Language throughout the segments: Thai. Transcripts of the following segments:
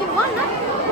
You want mı?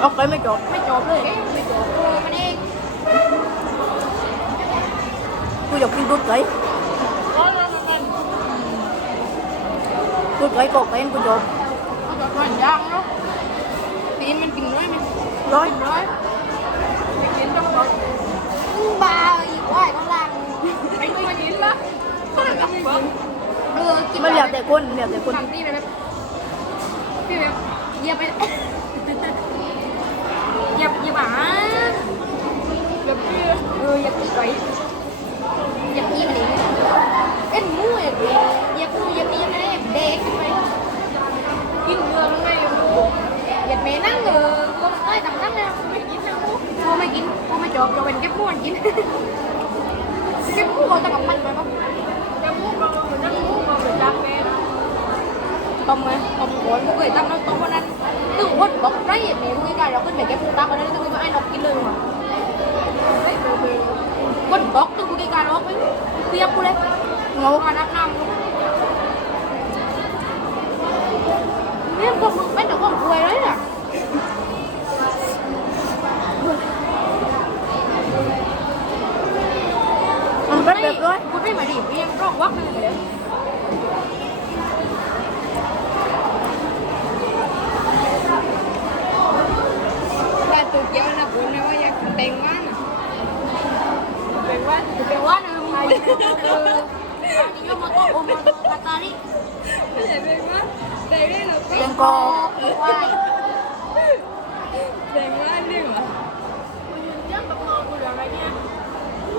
โอเคไม่จบไม่จบเลยไม่จบโอ้มันเอกูอยากกินกุ้งไก่กุ้งไก่กบเป็นกูจบกูจบมันย่างเนาะตีมันกินร้อยมันร้อยร้อยไปกินต้องร้อยบาอีกว่าข้าล่างไอ้กูมันกินละเออกินมันเหลียบแต่คนเหลียบแต่คนที่แบบพี่แบบเยียบไป mà Gặp kia Người giật vậy Giật gì vậy? Em mua giật gì Giật mua giật gì vậy em đen vậy Kim gương ngay luôn Giật mẹ nắng rồi. Con tới tầm nắng nè Cô mày chín nắng Cô mày chín Cô mày chộp cho mình cái mua anh chín Cái mua cô ta còn mạnh không? Cái mua con người ta mua con người ta mẹ Không mà, Không có người ta nó tốt คนบอกไรอย่างนี้มึงกันเราก็เหมือนแกพูดตามกันนั่นก็คือว่าไอ้นกกินเลยว่ะคนบอกตัวกูกินการบอกไม่เรียกกูเลยเงาการนับน้ำเนี่ยพวกมึงไม่ต้องพวกรวยเลยน่ะมันไม่แบบร้อยกูไม่มาดิเรียงว่างวักเลย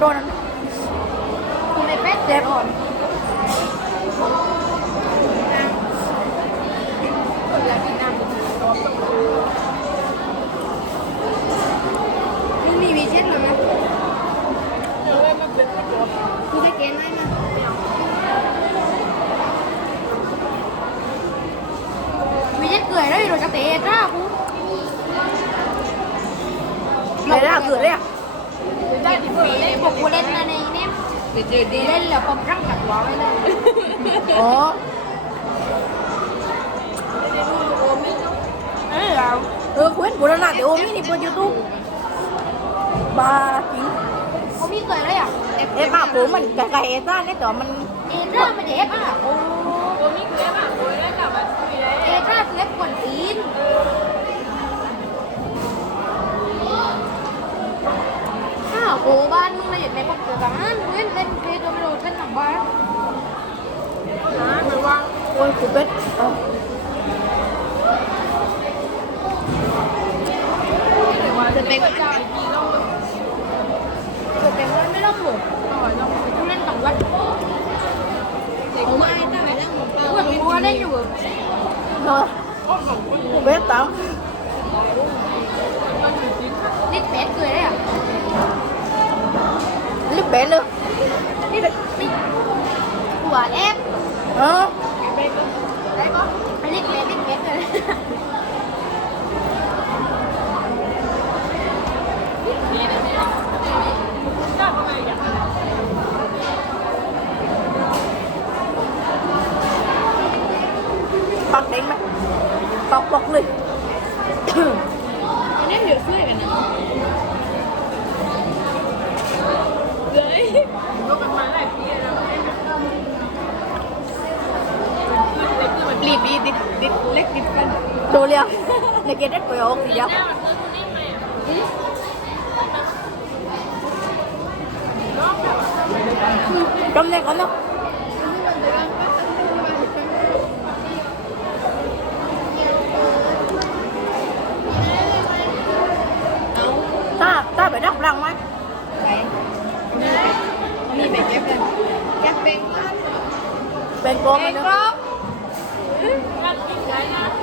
โดนคุณไม่เป็ดเด็บอ่อนเกิดได้หรอกรเตะจ้าคุไม่ได้เกิดเลยอะ เจอดีเล่นแล้วผมรั้งขัดหัวไว้เลยโอ้เออคุณบุรณะเดี๋ยวมีนี่บนยูทูบบาจริงเขามีเกิดอะไรอะเอฟอาผมมันไก่เอซ่าเนี่ยแต่มันเอซ่ามันเอฟอะโอ้โหมีเกิดอะโอ้ยแล้วกลับมาคุยเลยเอซ่าเล็กกว่าตีน หากูบ้านมึงละเอียดในครอบครัวกันเล่นเล่นเพจไม่รู้เช่นหนังบ้านนะมันว่าโอ้ยกูเป็ดจะเป็น Dolia, negated ko yung siya. Trong này có nó. Ta, ta phải đọc rằng mà. Đấy. Đi về chép lên. Chép bên. Bên con mà nữa.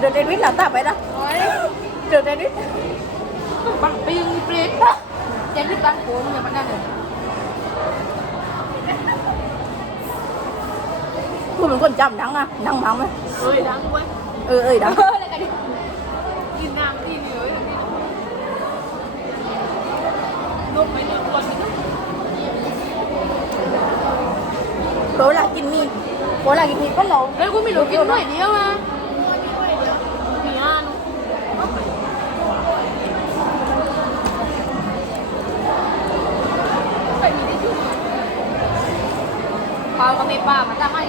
được trên buýt là tao vậy đó. Được trên buýt bằng pin pin trên buýt đang cuốn nhà bạn đang được Thôi mình còn chậm đắng à, đắng mắm ấy. Ơi đắng quá. Ừ, ơi đắng. Nhìn nàng đi. Nữa Lúc mấy lượng quần Tối là kinh mì Tối là kinh mì có lẩu Đấy, có mì lẩu kinh nổi đi không à? เมปามันจะไห้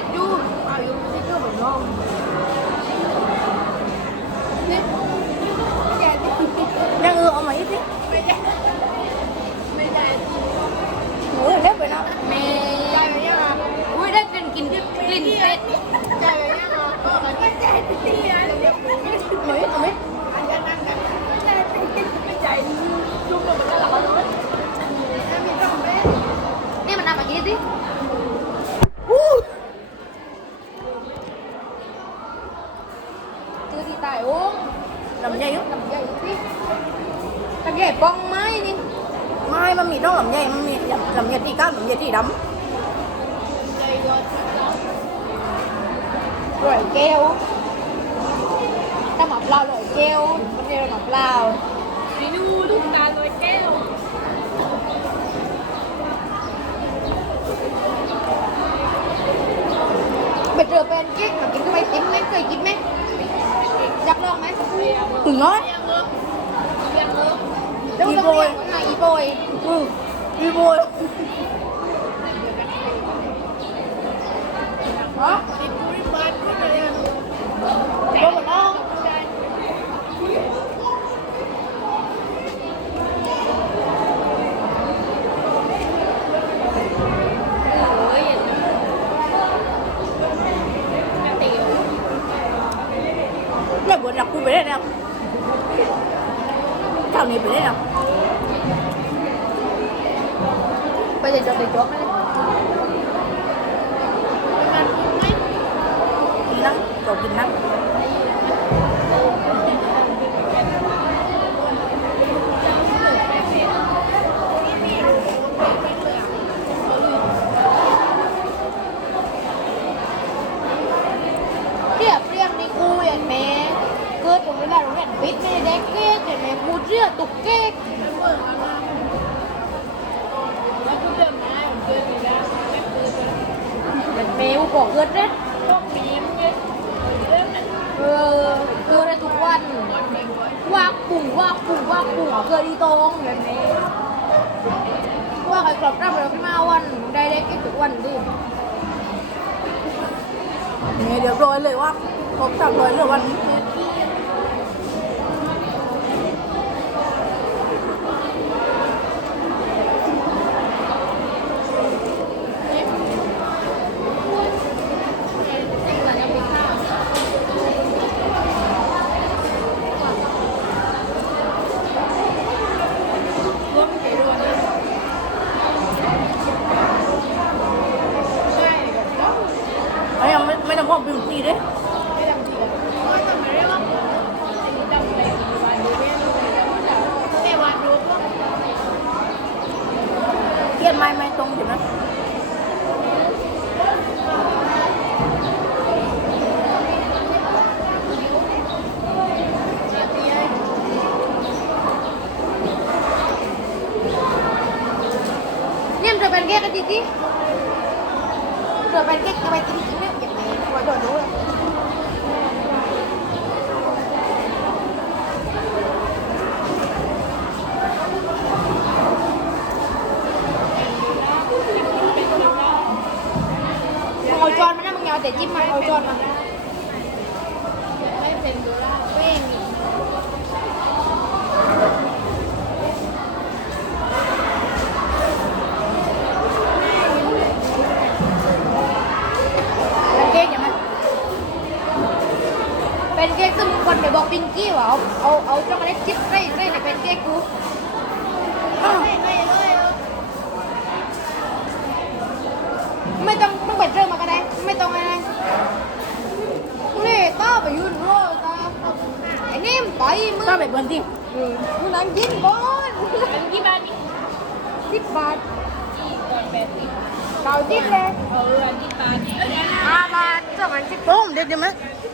ใหญ่ป้องไม้นี่ไม่มันมีต้องลำไยมันมีลำไยที่ก้านลำไยที่ดรอยแก้วถ้าหมาเปล่ารอยแก้วมันเรียกหมาเปล่าเมนูลูกตาลลอยแก้วไปเจอแพนเค้กมากินก็ไปติ้มไหมเคยกินไหมอยากลองไหมถึงน้อย Đâu, ý bôi à, Ý bôi Ừ, ý bôi Hả? Bôi một không? Là bữa đọc cô bé này không? Chào này bé này không? bây giờ cho cái chốt đấy. Kinh lắm, cậu kinh lắm. Mẹ, cơ của mấy bà nó hẹn bít mẹ đen kê, để mẹ hút rửa tục kê. Đúng rồi, กูบอกเกิดเด้ต้องมีเงเนี่ยเรื่องนั้นเออเกิดได้ทุกวันว่าปุ่งว่าปุ่งว่าปุ่งเกิดอีตรงแบบนี้ว่าใครกรอบรับเราขึ้นมาวันได้ได้เก๊กทุกวันดิเนี่ยเดี๋ยวโรยเลยว่าครบสามร้อยเลยวันนี้ দিদি রোবের কেক কেবাই তুমি তুমি কেটে তোমার ডলো ngồi tròn mà nó mà nhỏ để chim mà ngồi tròn mà nó subscribe cho kênh Ghiền Mì Gõ Để không bỏ lỡ những video hấp dẫn เป็นเค้กซึ่งคนเดี๋ยวบอกปิงกี้ว่าเอาเอาเอาช็อกโกแลตชิพใส่ใส่ในเป็นเค้กกูอ้าวไม่ต้องต้องไปเจอมาก็ได้ ไม่ต้องอะไรนี่ต้าไปยืนรอตาไอ้นี่มไปมึงถ้าแบบเบิร์นที่มึงนั่งกินก่อนอันกี่บาทนี่สิบบาทกี่ก่อนแปดสิบเก่าจิ้มเลยเอออันที่บาทนี่ห้าบาทสองอันสิบโอ้มเด็กเดี๋ยวไหมเ